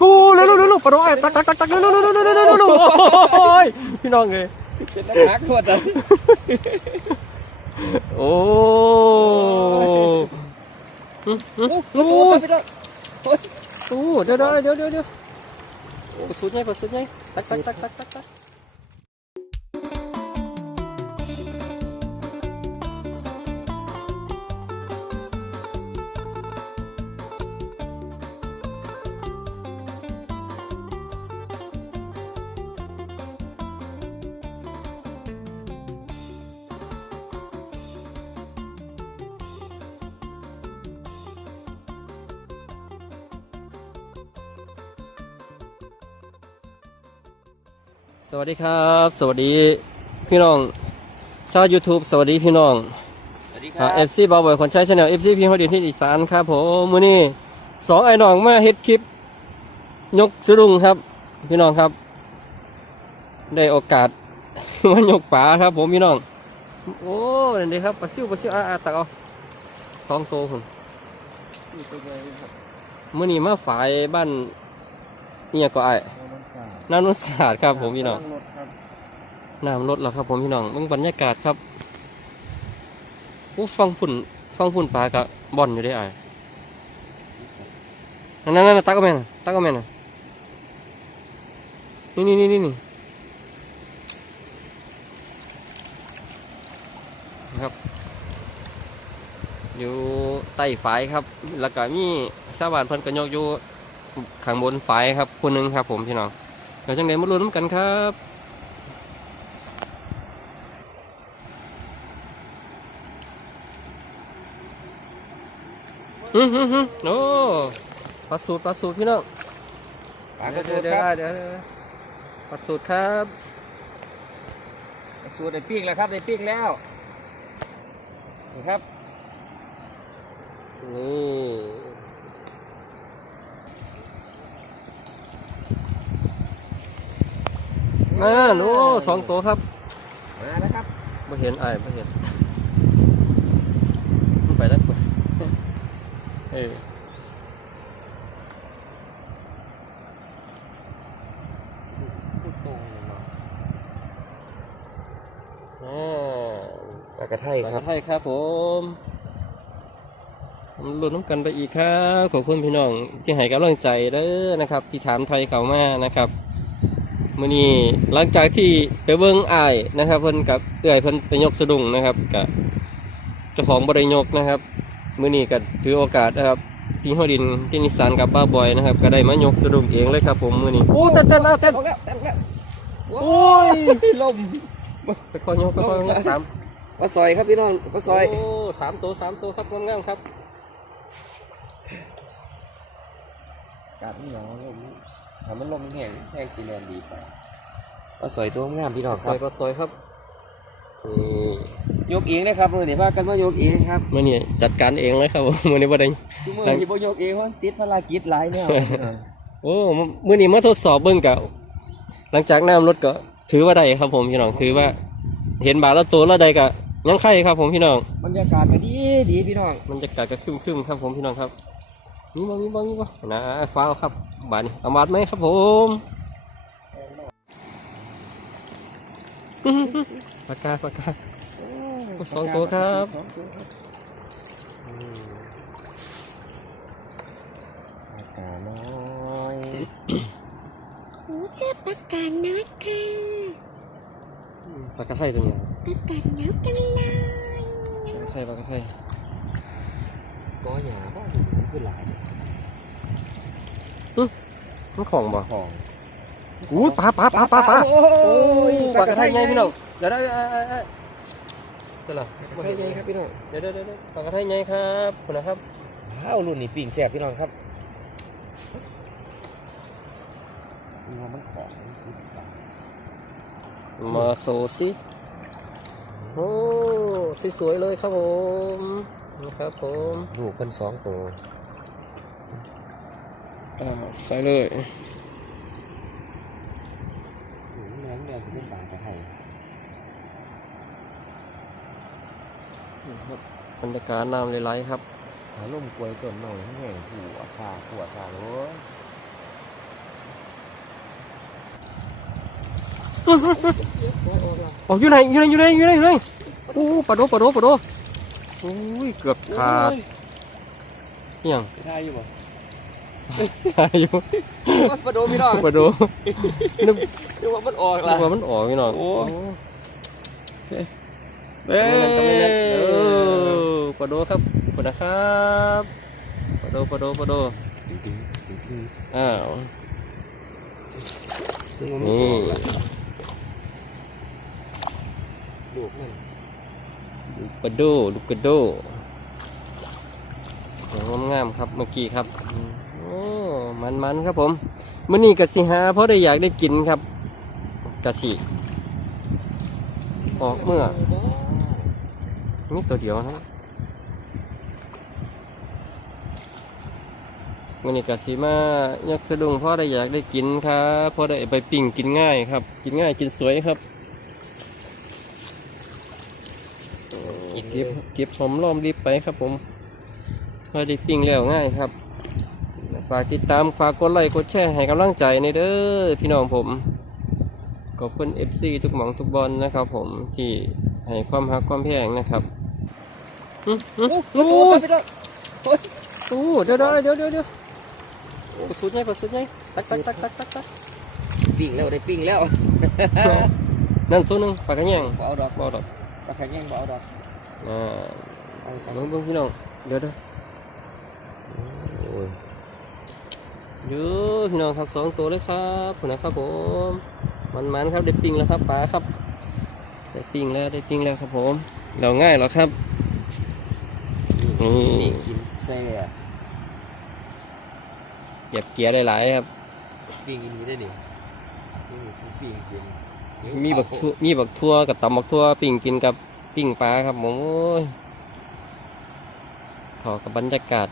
ปูเร็วเร็วเร็วปลาโดไอ้ตักตักตักตักเร็วเร็วเร็วเร็วเร็วเร็วเร็วโอ้ยพี่น้องเลยเป็นนักหมดเลยโอ้โหโอ้เดี๋ยวเดี๋ยวเดี๋ยวเดี๋ยวเดี๋ยวสุดไงสุดไงตักตักตักตักตัก สวัสดีครับ สวัสดีพี่น้องชาว YouTube สวัสดีพี่น้องสวัสดีคอ่ารับเอฟซีบาวบอยคนใช้ชาแนลเอฟซีพี่ฮอดีที่อีสานครับผมมื้อนี้สองไอ้น้องมาเฮ็ดคลิป ยกสรุงครับ พี่น้องครับ ได้โอกาสมายกป่าครับ ผมพี่น้อง โอ้นั่นเดีครับปลาซิวปลาซิวอ่าอ่าตักเอาสองตัวผมมื้อนี้มาฝ่ายบ้านเนี่ยก็ไอ้ายน้ำนุ่นสะอาดครับผมพี่น้องน้ำลดแล้วครับผมพี่น้องเบิ่งบรรยากาศครับโอ้ฟังฝุ่นฟังฝุ่นปลากับ่อนอยู่ได้อไอ้ายนั่นนั่นนั่นตักก็แม่นตักก็แม่นน่ะนี่นี่นี่นี่นี่ครับ อยู่ใต้ฝายครับ แล้วก็มีชาวบ้านเพิ่นก็ยกอยู่ ข้างบนฝายครับคนหนึงครับ ผมพี่น้องเดี๋ยวจังไดมาลุ้นนำกันครับอืมอืมอืมโอ้ปลาสูตรปลาสูตรพี่น้องปลากระสุนเดี๋คยวรับเดี๋ยวเดี๋ยวปลาสูตรครับกระสุนได้ปิ้งแล้วครับได้ปิ้งแล้วนี่ครับนี่ น่าโอ้สองตัวครับมาแล้วครับไม่เห็นไอ้ายไม่เห็นมันไปแล้วเอออ่าปลากระไทยปลาคกรัระบไทยครับผมผมลุ้นน้ำกันไปอีกครับ ขอบคุณพี่น้องที่ให้กำลังใจเด้อนะครับ ที่ถามไทยเขามานะครับ มื่อนี้หลังจากที่ไปเบิ้งอ้ายนะครับเพิ่นกับเอื่อยเพิ่นไปยกสะดุ้งนะครับกับเจ้าของบริยกนะครับมื่อนี้ก็ถือโอกาสนะครับพี่ฮอดินที่นิสานกับบ้าบอยนะครับ ก็ได้มายกสะดุ้งเองเลยครับผมมื่อนี้โอ้เต้นเต้นเอาเต้นเอาแล้วเต็มแล้วโอ้ยลมไปคอยยกไปคอยยกสามปลาซอยครับพี่น้องปลาซอยโอ้สามตัวสามตัวครับงามๆครับกัดนี่เหรอลม ทำมันลมแห้งแห้งสีแลนดีไปปลาซอยตัวงามพี่น้องซคอรัยบปลาซอยครับนี่ยกเองนะครับมือนี่ว่ากันว่ายกเองครับมื่อนี้จัดการเองเลยครับ มื่อนี้บ่ได้ ทุกมือที่บ่ยกเองเพราะติดภารกิจหลายเนี่ย โอ้มื่อนี้มาทดสอบเบิ่งกะหลังจากน้ำลดก็ ถือว่าได้ครับผมพี่น้องถือว่า เห็นบาทแล้วตัวแล้วใดกะยังไข่ครับผมพี่น้องบรรยากาศก็ดีดีพี่น้องมันจะกาดกระคึมคึมๆครับผมพี่น้องครับ มีบ่มีบ่มีบ่นะฟ้าวครับบาทนี้เอามาดไหมครับผมปากกาปากกาสองตัวครับอากาศน้อยหนูชื่อปากกาน้อยค่ะปากกาไทยตัวนี้ปากกาน้อยจังเลยปากกาไทยปากกาไทย ก็หยาก็คือหลายมันของบ่ของอู้ปลาปลาปลาปลาปลาโอ้โอ้ยยปากกาไทยไงพี่น้องเดี๋ยวได้เอ้ยเอ้ยเอ้ยเจ้าล่ะปากกาไทยไงครับพี่น้องเดี๋ยวเดี๋ยวเดี๋ยวเดี๋ยวปากกาไทยไงครับคุณนะครับว้าวรุ่นนี้ปิ่งแสบพี่น้องครับดูว่ามันของมาโซซิโอ้สวยๆเลยครับผม นะครับผมลูกเพิ่นสองตัวอ่าใส่เลยแม่งแม่งเป็นปลากระไทยบรรยากาศน้ำไหลๆครับหาลมกล้วยต้นหน่อยแห้งหัวขาหัวขาโอ้ยออกอยู่ไหนอยู่ไหนอยู่ไหนอยู่ไหนอยู่ไหนโอ้ปลาโดปลาโดปลาโด โอ้ยเกือบขาดเอียงได้อยู่บ่ตายอยู่ปลาโดพี่น้องปลาโดนึกนึกว่ามันออกนึละกว่ามันออกพี่น้องโอ้เอ้เอ้ยกำลังนั่นยเออปลาโดครับขอบคุณนะครับปลาโดปลาโดปลาโดอ้าวนี่ ลูกมัน ลู กปลาโดลูกกระโดสวยงามๆครับเมื่อกี้ครับโอ้มันๆครับผมมื้อนี้กสิหาเพราะได้อยากได้กินครับกะสิออกเมื่อมีตัวเดียวนะมื้อนี้กสิมายักสะดุงเพราะได้อยากได้กินครับเพราะได้ไปปิ้งกินง่ายครับ กินง่ายกินสวยครับ เก็บเก็บหอมรอมริบไปครับผมพอได้ปิ้งแล้วง่ายครับ ฝากติดตามฝากกดไลค์กดแชร์ให้กำลังใจในเด้อพี่น้องผมขอบคุณ FC ทุกหมองทุกบอลนะครับ ผมที่ให้ความฮักความแพงนะครับอื้ออื้อโอ้โอ้โหโอ้เดี๋ยวเดี๋ยวเดี๋ยวเดี๋ยวเดี๋ยวโอ้สุดใหญ่กว่าสุดใหญ่ตักตักตักตักตักตักปิ้งแล้วได้ปิ้งแล้วนั่นตัวนึงปากกระแยงบ่เอาดอกบ่เอาดอกปลาแข็งยังบ่เอาดอก อ่าเอาเอาเบิ่งเบิ่งพี่น้องเดี๋ยวเดี๋ยวโอ้ยเยอะพี่น้องครับสองตัวเลยครับคุณนะครับผมมันมันๆครับได้ปิ้งแล้วครับปลาครับได้ปิ้งแล้วได้ปิ้งแล้วครับผมเราง่ายเหรอครับนี่นี่กินใส่เลยอะเก็บเกียร์ได้หลายครับปิ้งอันนี้ได้ดินี่คือปิ้งกินมีบักทั่วมีบักทั่วกับตำบักทั่วปิ้งกินกับ ปิ้งปลาครับผมโอ้ยขอกับบรรยากาศ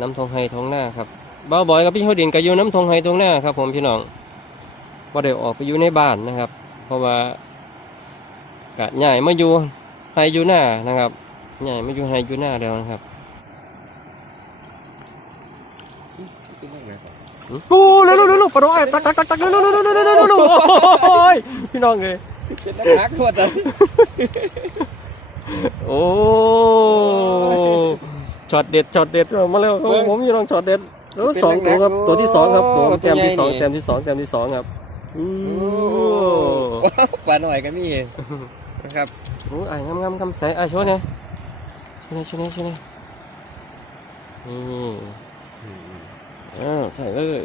น้ำทองไฮท้องหน้าครับบ้าวบอยกับพี่เขาดินก็อยู่น้ำทองไฮท้องหน้าครับ ผมพี่น้องว่าได้ออกไปอยู่ในบ้านนะครับ เพราะว่ากะใหญ่มาอยู่ไฮอยู่หน้านะครับใหญ่มาอยู่ไฮอยู่หน้าแล้วนะครับโอ้เร็วเร็วเร็วปลาดอ้ตักตักตักตักเร็วเร็วเร็วเร็วเร็วเร็วเร็วโอ้ยพี่น้องเลย เป็นนักนักทั่วแต่โอ้ช็อตเด็ดช็อตเด็ดมาแล้วครับผมอยู่ลองช็อตเด็ดแล้วสองตัวครับตัวที่สองครับตัวแต้มที่สองแต้มที่สองแต้มที่สองครับโอ้ปลาหน่อยก็มีนะครับโหอ่างามงามคำใสอะช่วยหน่อยช่วยหน่อยช่วยหน่อยช่วยหน่อยนี่อ้าวใส่เลย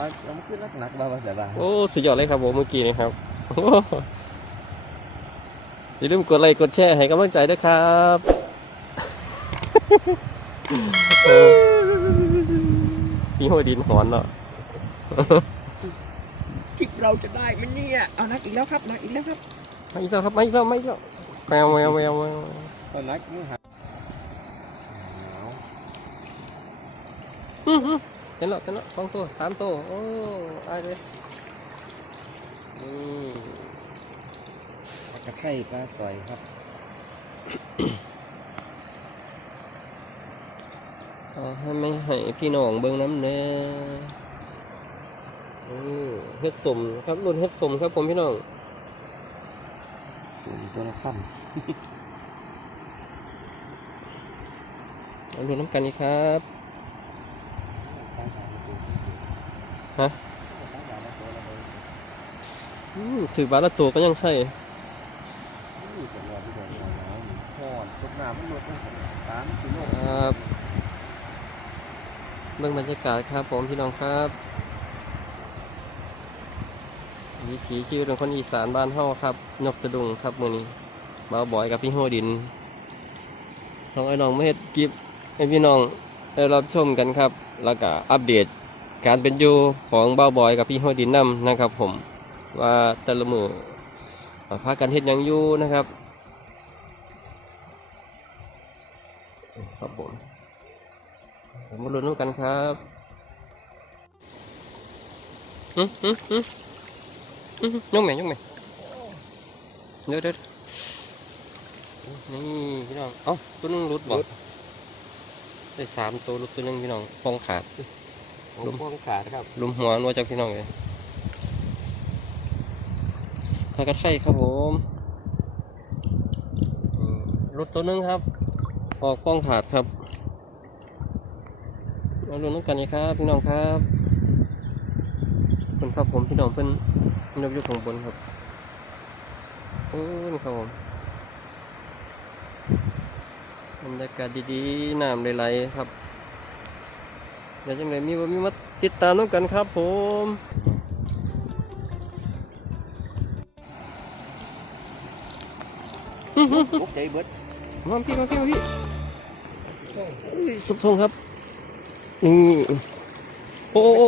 เอาเรามาขึ้นนักนักบ้างแต่บ้างโอ้สุดยอดเลยครับผมเมื่อกี้นะครับโอ้อย่าลืมกดไลค์กดแชร์ให้กำลังใจด้วยครับพี่หัวดินหอนเนาะคลิปเราจะได้ไหมันเนี่ย เอานักอีกแล้วครับนักอีกแล้วครับมาอีกแล้วครับมาอีกแล้วมาอีกแล้วแมวแมวแมวแมวเอานักมือหาอื้อหือ เห็นแล้วเห็นแล้วสองตัวสามตัวโอ้อายเลยนี่กระไข่ปลาสอยครับเอาให้ไม่ให้พี่น้องเบิ้งน้ำเนื้อนี่เฮ็ดสมครับรุ่นเฮ็ดสมครับผมพี่น้องสูงตัวละค่เอารุ่นน้ำกันอีกครับำ ฮะอืมถือบาละตัวก็ยังไข่นี่จะรอเดินรอน้ำพอนตกน้ำมันลดนะสามกิโลครับเบื้องบรรยากาศครับผมพี่น้องครับ วิถีชีวิตของคนอีสานบ้านเฮาครับ นกสะดุงครับมือนี้บ่าวบอยกับพี่โฮดิน สองไอ้น้องมาเฮ็ดกิฟให้พี่น้องได้รับชมกันครับ แล้วก็อัปเดต การเป็นอยู่ของเบ่าบอยกับพี่โฮดินนํนะครับผมว่าแต่ละมืออ่าพากันเฮ็ดยังอยู่นะครับครับผมผมมาลุ้นกันครับอืมอืมอืมอืมยกแม่ยกแม่เดี๋ยวเดี๋ยวนี่พี่น้อง เอ้าตัวนึงรุดบ่ได้สามตัวรุดตัวนึงพี่น้องฟองขาด ลมพวงขาดครับลุมหัวนัวจากพี่น้องเลยพากระไทยครับผมอืมรุดตัวหนึงครับ ออกฟองขาดครับมาลุ้นนำกันนี่ครับพี่น้องครับเพิ่นครับผมพี่น้องเพิ่นนบอยู่ข้างบนครับโอ้นี่ครับผมบรรยากาศดีๆน้ำไหลๆครับ เดี๋ยวจังเลยมีบ่มีมาติดตามน้ำกันครับผมปุ๊บใจเบิดมาพี่มาพี่มาพี่เอ้ยสุบทงครับนี่โอ้โอ้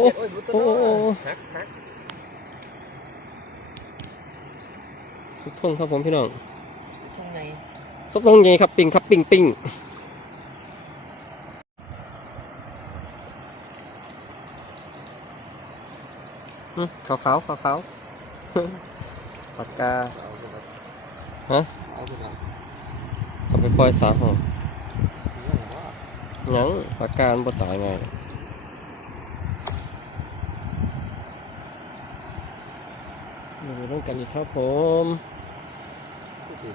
โอ้โอ้โอ้โอ้ฮักฮักสุบทงครับผมพี่น้องข้างในสุบทงไงครับปิงครับปิงปิง ขาวขาวขาวขาวๆปากกาเอาไปครับฮะเอาไปครับเอาไปปล่อยสาห้องเรื่องว่าหยังปากการบ่ตายไงอยู่ต้องกันอีกครับผมพูดถึง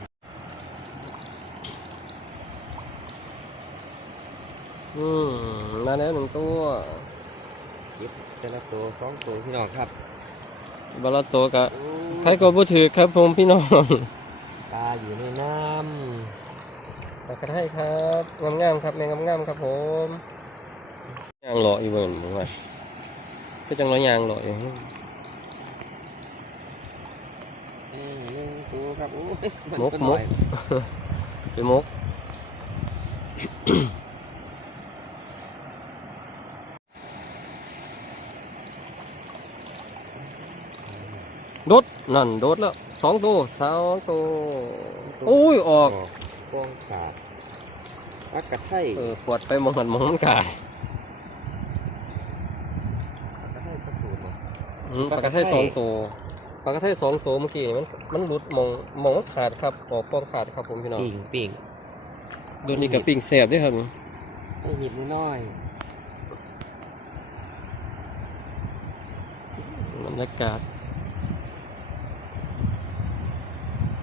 อืมมาแล้วหนึ่งตัว เก็บแต่ละตัวสองตัวพี่น้องครับบาลาโตกะใครก็บ่ถือครับผมพี่น้อง ปลาอยู่ในน้ปากกระไทยครับงามๆครับแมงงามๆครับผมยางหล่ออยู่บนผมว่าก็จังรอยยางหล่ออยู่ำนี่หนึ่งตัวครับโอ้ยนมกเป็นมหก น่อยไปมกโดดนั่นโดดแล้วสองตัวสองตัวโอ้ยออกกองขาดอักกระไทยเออปวดไปหมองหันหมองมันกายอักกระไทยกระสูนเหรออืมปลากระไทยสองตัวปลากระไทยสองตัวเมื่อกี้มันมันหลุดหมองหมองมันขาดครับออกกองขาดครับผมพี่น้องปิ่งปิ่งโดนนี่กับปิ่งแสบด้วยครับให้หยิบน้อยบรรยากาศ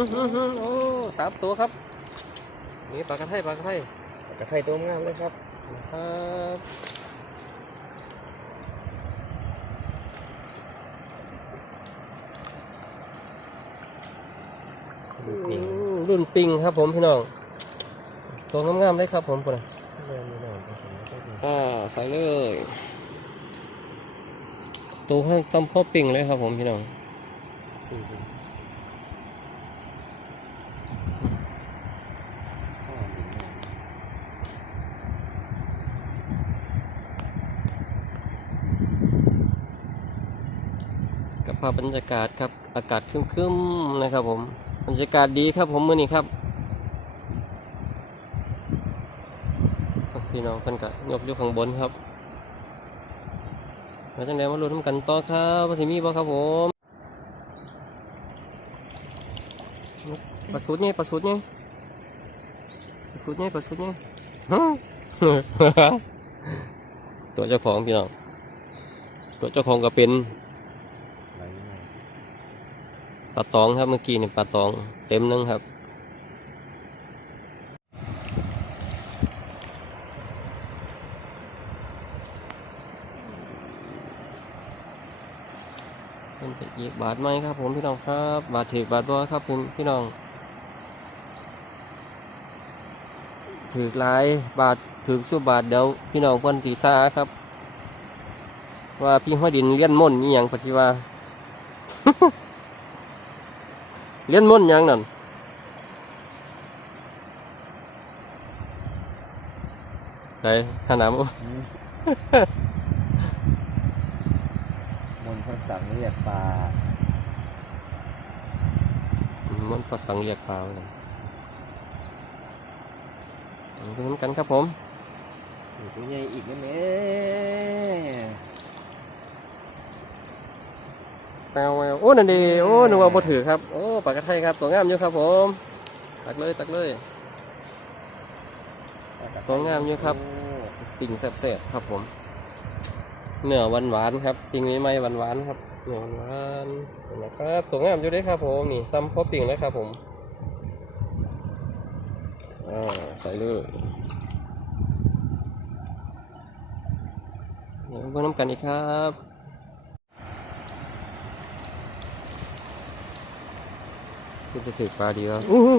โอ้สามตัวครับนี่ปลากระไทยปลากระไทยกระไทยตัวงามเลยครับครับดูปิ่งรุ่นปิงครับผมพี่น้องตัวงามๆเลยครับผมคนน่ะเดินไม่นอนก็เห็นก็ดูอ่าใส่เลยตัวข้างซ้ำพ่อปิงเลยครับผมพี่น้อง ปิ่งปิ่งข้าวปิ่งเนี่ย กับ ภาพบรรยากาศครับอากาศครึมๆนะครับผมบรรยากาศดีครับผมมื่อนี้ครับพี่น้องเพิ่นกะยกอยู่ข้างบนครับแล้วจังไดมาลุ้นกันต่อครับว่าสิมีบ่ครับผมปลาสุดไงปลาสุดไงปลาสุดไงปลาสุดไงตัวเจ้าของพี่น้องตัวเจ้าของก็เป็น ไหลมา ปลาตองครับเมื่อกี้นี่ปลาตอง เต็มหนึงครับเป็นไปอีกบาทไหมครับ ผมพี่น้องครับ บาทถือบาทบ่ครับผมพี่น้อง ถือหลายบาทถือสู้บาทเดี๋ยวพี่น้องเพิ่นตีซาครับ ว่าพี่ห้อยดินเลี้ยนม่นนี่ยังปฏิว่า เลี้ยนม่นหยังนั่นไหนขนาดบ่อืมมนต์พระสังเรียกปลามันภาษาเรียกปลาเลยดูน้ำกันครับผมอยู่ตัวใหญ่อีกนะ แมวแววโอ้นั่นดีโอ้นึกว่าบ่ถือครับ โอ้ปากกระไทยครับตัวงามอยู่ครับผม ตักเลยตักเลยตัวงามอยู่ครับปิ่งแซ่บๆครับผม เนื้อหวานหวานๆครับปิ่งนี้ไม่หวานหวานๆครับเนื้อหวานนไหมครับตัวงามอยู่ด้วยครับผมนี่ซ้ำพอปิ่งเลยครับผมอ่าใส่เลยเดี๋ยวเพิ่มน้ำกันอีกครับ คุณจะถือปลาดีวะอู้หู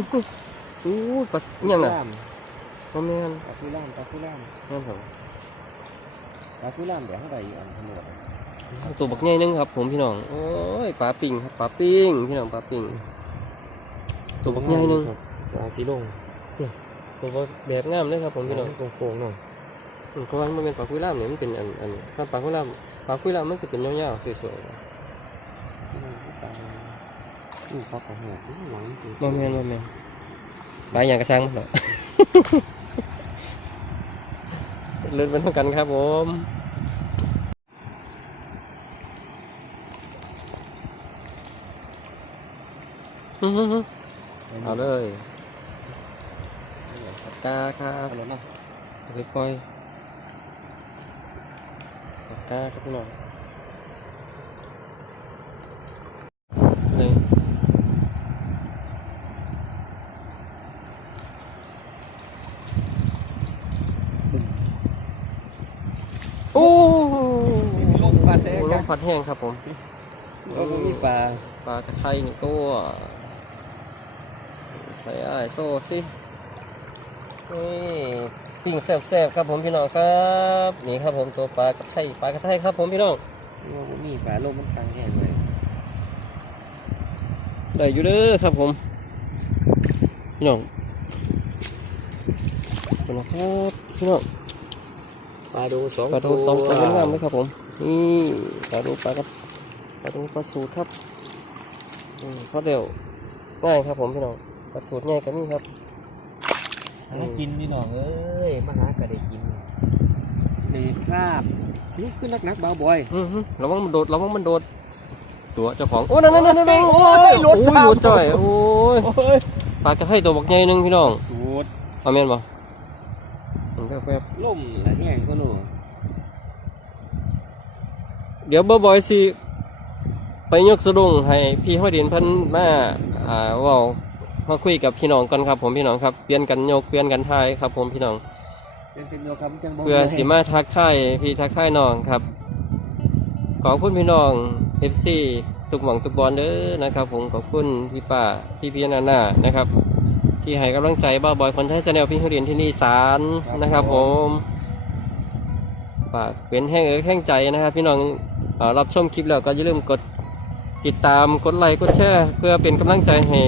อู้หูปลาเอี่ยังอะล่ามพ่อแม่นปลาคุล่ามปลาคุล่ามนั่นผมปลาคุล่ามเดี๋ยวเท่าไหร่อีกอันทั้งหมดตัวบักใหญ่หนึงครับ ผมพี่น้องโอ้ยปลาปิ่งครับปลาปิ้งพี่น้องปลาปิ่งตัวบักใหญ่หนึงปลาสีลงตัวบักแบบงามเลยครับผมพี่น้องโค้งๆหน่อยอืมเพราะว่ามันเป็นปลาคุยล่ามเนี่ยมันเป็นอันอันถ้าปลาคุยล่ามปลาคุยล่ามมันจะเป็นยาวๆสวยๆป ลูกปลากระหัวอู้หวังจริงบ่แม่นบ่แม่นปลาอย่างกระซังมันเถอะเล่นเป็นเท่ากันครับผมอื้อหือเอาเลยปากกาครับอะไรบ้างไปก่อยปากกาครับพี่น้องเลยโอ้ ลม พัดแท้โอ้ลมพัดแห้งครับผมแล้วก็มีปลาปลากระไทยหนึ่งตัวใส่ไอ้ายโซ่สินี่ปิ้งแซ่บๆครับผมพี่น้องครับ นี่ครับผมตัวปลากระไทยปลากระไทยครับผมพี่น้องแล้วก็มีปลาลมมันทางแห้งเลยได้อยู่เด้อครับผมพี่น้องพี่น้องครับพี่น้องปลาดูสองปลาทูสองตัวงามๆเลยครับผม นี่ปลาดูปลากระปลาดูปลาสูตรครับอืมเพราะเดี๋ยวง่ายครับผมพี่น้องปลาสูตรง่ายก็มีครับมากินพี่น้องเอ้ยมาหากระเดกินเลยครับนี่คือนักนักๆเบาบอยอือฮึระวังมันโดดระวังมันโดด ตัวเจ้าของโอ้นั่นนั่นนั่นนั่นโอ้ยรถโอ้ยข้ามรถจ่อยโอ้ยโอ้ยปลากระไทยตัวบักใหญ่หนึงพี่น้องสูตรเอาแม่นบ่มันแป๊บ ลมละแห้งก็รู้ ๆ เดี๋ยวบ่บอยสิไปยกสะดุ้งให้พี่ห้อยเดียนเพันมาอ่าเว้ามาคุยกับพี่น้องก่อนครับ ผมพี่น้องครับเปลี่ยนกันยกเปลี่ยนกันทายครับ ผมพี่น้องเป็นเป็นโยคำจังบ่เพื่อสิมาทักทายพี่ทักทายน้องครับ ขอบคุณพี่น้อง FC ทุกหวังทุกบอลเด้อนะครับ ผมขอบคุณพี่ป้าพี่พี่นานานะครับ ที่ให้กำลังใจบ้าบอยคนไทยชาแนลพี่เขาเรียนที่นี่สารนะครับ ผมฝากเป็นแห้งเอิกแห้งใจนะครับ พี่น้องเอ่อ รับชมคลิปแล้วก็อย่าลืมกดติดตามกดไลค์กดแชร์เพื่อเป็นกำลังใจให้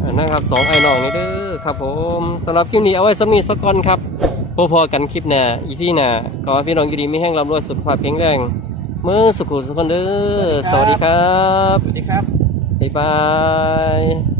อ่านะครับสองไอ้น้องนี่เด้อครับผมสำหรับคลิปนี้เอาไว้สำนีสักก่อนครับพอๆกันคลิปหน้าอีพี่หน้าขอให้พี่น้องอยู่ดีไม่แห้งร่ำรวยสุขภาพแข็งแรงเมื่อสุขุสุขคนเด้อสวัสดีครับ สวัสดีครับ บ๊ายบาย